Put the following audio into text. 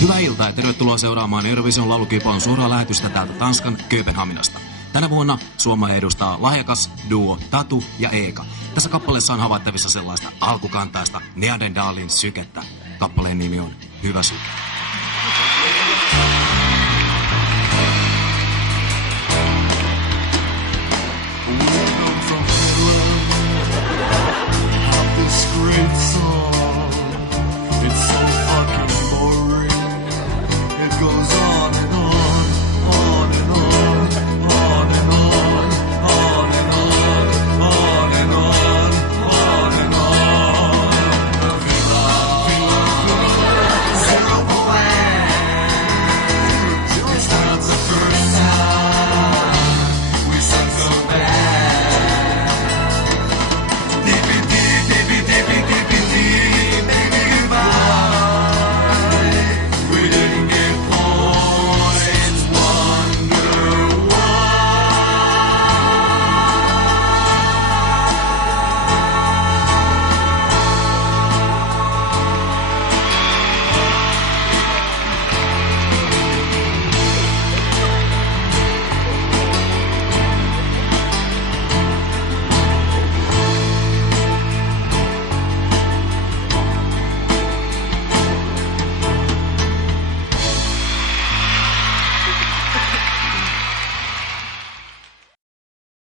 Hyvää iltaa ja tervetuloa seuraamaan Eurovision laulukilpailun suoraa lähetystä täältä Tanskan Kööpenhaminasta. Tänä vuonna Suomea edustaa lahjakas duo Tatu ja Eeka. Tässä kappaleessa on havaittavissa sellaista alkukantaista Neandertalin sykettä. Kappaleen nimi on Hyvä syke.